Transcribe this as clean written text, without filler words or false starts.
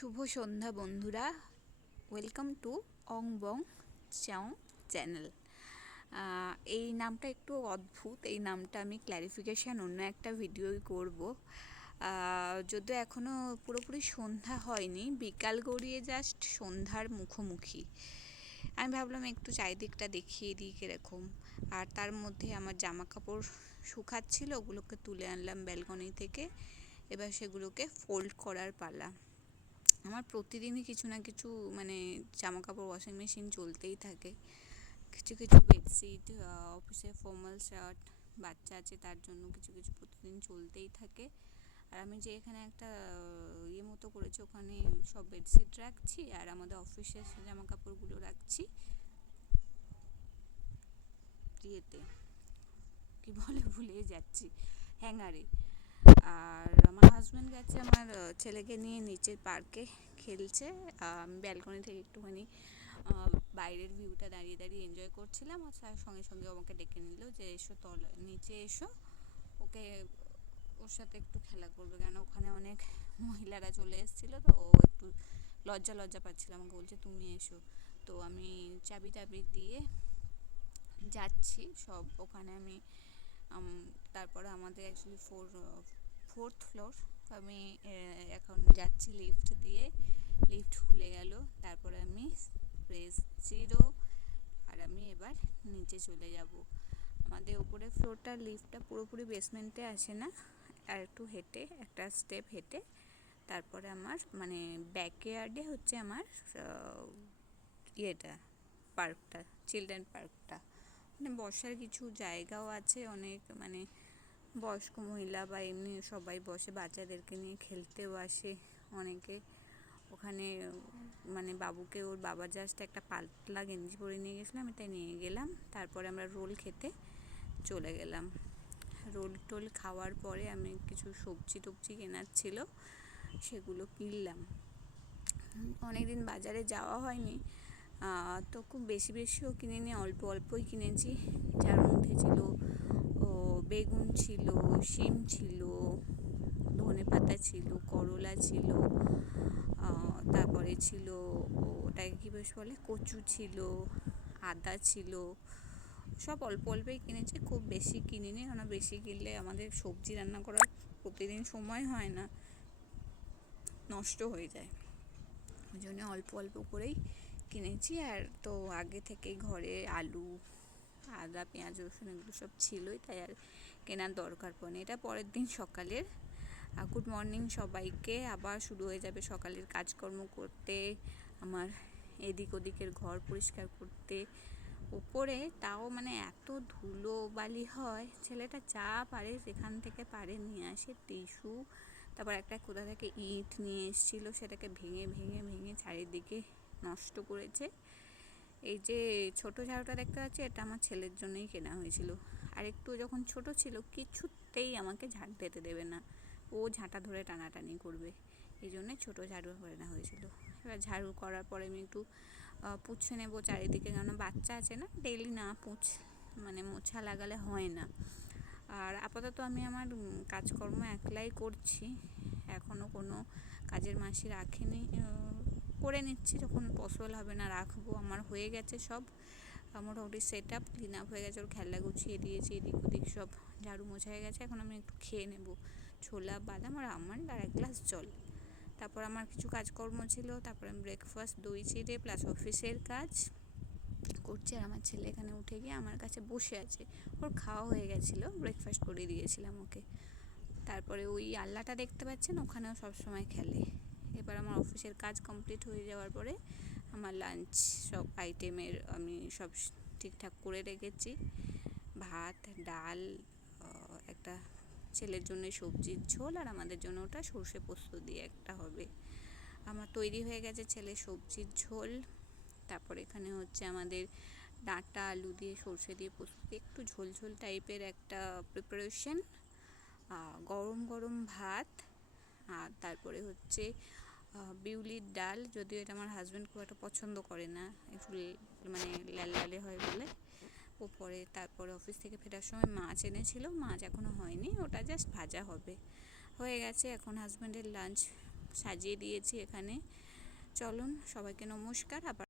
শুভ সন্ধ্যা বন্ধুরা, welcome to অং বং চাও channel. এই নামটা একটু অদ্ভুত, এই নামটা আমি ক্ল্যারিফিকেশান অন্য একটা ভিডিওই করব। যদিও এখনও পুরোপুরি সন্ধ্যা হয়নি, বিকাল গড়িয়ে জাস্ট সন্ধ্যার মুখোমুখি। আমি ভাবলাম একটু চারিদিকটা দেখিয়ে দিই কীরকম। আর তার মধ্যে আমার জামা কাপড় শুকাচ্ছিল, ওগুলোকে তুলে আনলাম ব্যালকনি থেকে। এবার সেগুলোকে ফোল্ড করার পালা। আমার প্রতিদিনই কিছু না কিছু জামা কাপড় ওয়াশিং মেশিন চলতেই থাকে। কিছু কিছু বেডশিট, অফিসে ফর্মাল শার্ট, বাচ্চা আছে তার জন্য কিছু কিছু প্রতিদিন চলতেই থাকে। আর আমি যে এখানে একটা মতো করেছি, ওখানে সব বেডশিট রাখছি আর আমাদের অফিসের জামা কাপড়গুলো রাখছি কি বলে ভুলে যাচ্ছি, হ্যাঙ্গারে। আর আমার হাজব্যান্ড গেছে আমার ছেলেকে নিয়ে নিচের পার্কে খেলছে। আমি ব্যালকনি থেকে একটুখানি বাইরের ভিউটা দাঁড়িয়ে দাঁড়িয়ে এনজয় করছিলাম। আর তার সঙ্গে সঙ্গে আমাকে ডেকে নিল যে এসো নিচে এসো, ওর সাথে একটু খেলা করবে, কেন ওখানে অনেক মহিলারা চলে এসেছিলো। তো ও একটু লজ্জা পাচ্ছিল, আমাকে বলছে তুমি এসো। তো আমি চাবি দিয়ে যাচ্ছি সব ওখানে। আমি তারপরে আমাদের অ্যাকচুয়ালি ফোর্থ ফ্লোর, আমি এখন যাচ্ছি লিফট দিয়ে। লিফট খুলে গেল, তারপরে আমি প্রেস 0 আর আমি এবার নিচে চলে যাব। আমাদের উপরে ফ্লোরটা লিফটটা পুরোপুরি বেসমেন্টে আসে না, আর একটু হেঁটে একটা স্টেপ হেঁটে তারপরে আমার ব্যাকইয়ার্ডে হচ্ছে আমার পার্কটা, চিলড্রেন পার্কটা। বসার কিছু জায়গাও আছে, অনেক বয়স্ক মহিলা বা এমনি সবাই বসে, বাচ্চাদেরকে নিয়ে খেলতেও আসে অনেকে ওখানে। বাবুকে ওর বাবা জাস্ট একটা পাতলা গেঞ্জি পরে নিয়ে গেছিলাম, এটা নিয়ে গেলাম। তারপরে আমরা রোল খেতে চলে গেলাম। রোল খাওয়ার পরে আমি কিছু সবজি টবজি কেনার ছিল, সেগুলো কিনলাম। অনেকদিন বাজারে যাওয়া হয়নি, তো খুব বেশিও কিনিনি, অল্পই কিনেছি। যার মধ্যে ছিল বেগুন ছিল, শিম ছিল, ধনেপাতা ছিল, করলা ছিল, তারপরে ছিল ওটাকে কী বেশ বলে, কচু ছিল, আদা ছিল। সব অল্পই কিনেছি, খুব বেশি কিনিনি, কারণ বেশি কিনলে আমাদের সবজি রান্না করার প্রতিদিন সময় হয় না, নষ্ট হয়ে যায়। ওই জন্য অল্প করেই কিনেছি। আর তো আগে থেকেই ঘরে আলু, আদা, পেঁয়াজ, রসুন এগুলো সব ছিলই, তাই আর কেনার দরকার পড়ে না। এটা পরের দিন সকালের। গুড মর্নিং সবাইকে। আবার শুরু হয়ে যাবে সকালের কাজকর্ম করতে, আমার এদিক ওদিকের ঘর পরিষ্কার করতে। ওপরে তাও এত ধুলো বালি হয়, ছেলেটা যা পারে যেখান থেকে পারে নিয়ে আসে, টিস্যু, তারপর একটা কোথা থেকে ইট নিয়ে এসেছিলো, সেটাকে ভেঙে চারিদিকে নষ্ট করেছে। এই যে ছোট ঝাড়ুটা দেখতে পাচ্ছি, এটা আমার ছেলের জন্যই কেনা হয়েছিল। আর একটু যখন ছোট ছিল কিছুতেই আমাকে ঝাড় দিতে দেবে না, ও ঝাঁটা ধরে টানাটানি করবে, এই জন্যে ছোটো ঝাড়ু কেনা হয়েছিল। এবার ঝাড়ু করার পরে আমি একটু পুছে নেবো চারিদিকে, কেন বাচ্চা আছে না, ডেইলি না মোছা লাগালে হয় না। আর আপাতত আমি আমার কাজকর্ম একলাই করছি, এখনও কোনো কাজের মাসি রাখিনি, করে নিচ্ছি, যখন পসিবল হবে না রাখবো। আমার হয়ে গেছে সব মোটামুটি সেট আপ, ক্লিন আপ হয়ে গেছে, ওর খেলনা গুছিয়ে দিয়েছি, এদিক ওদিক সব ঝাড়ু মোছা হয়ে গেছে। এখন আমি একটু খেয়ে নেব ছোলা, বাদাম আর আমন্ড আর 1 গ্লাস জল। তারপর আমার কিছু কাজকর্ম ছিল, তারপর আমি ব্রেকফাস্ট, দই চিড়ে প্লাস অফিসের কাজ করছি। আর আমার ছেলে এখানে উঠে গিয়ে আমার কাছে বসে আছে, ওর খাওয়া হয়ে গেছিলো, ব্রেকফাস্ট করে দিয়েছিলাম ওকে। তারপরে ওই আল্লাটা দেখতে পাচ্ছেন, ওখানেও সবসময় খেলে। এবার আমার অফিসের কাজ কমপ্লিট হয়ে যাওয়ার পরে আমার লাঞ্চ সব আইটেমের আমি সব ঠিকঠাক করে রেখেছি। ভাত, ডাল, একটা ছেলের জন্য সবজির ঝোল, আর আমাদের জন্য ওটা সর্ষে পোস্ত দিয়ে একটা হবে। আমার তৈরি হয়ে গেছে ছেলে সবজির ঝোল। তারপর এখানে হচ্ছে আমাদের ডাঁটা আলু দিয়ে সর্ষে দিয়ে পোস্ত দিয়ে একটু ঝোল টাইপের একটা প্রিপারেশন, গরম ভাত। আর তারপরে হচ্ছে বিউলির ডাল, যদিও এটা আমার হাজব্যান্ড খুব একটা পছন্দ করে না, একটু লালে হয় বলে ও পরে। তারপরে অফিস থেকে ফেরার সময় মাছ এনেছিল, মাছ এখনও হয়নি, ওটা জাস্ট ভাজা হবে। হয়ে গেছে, এখন হাজব্যান্ডের লাঞ্চ সাজিয়ে দিয়েছি এখানে। চলুন, সবাইকে নমস্কার। আবার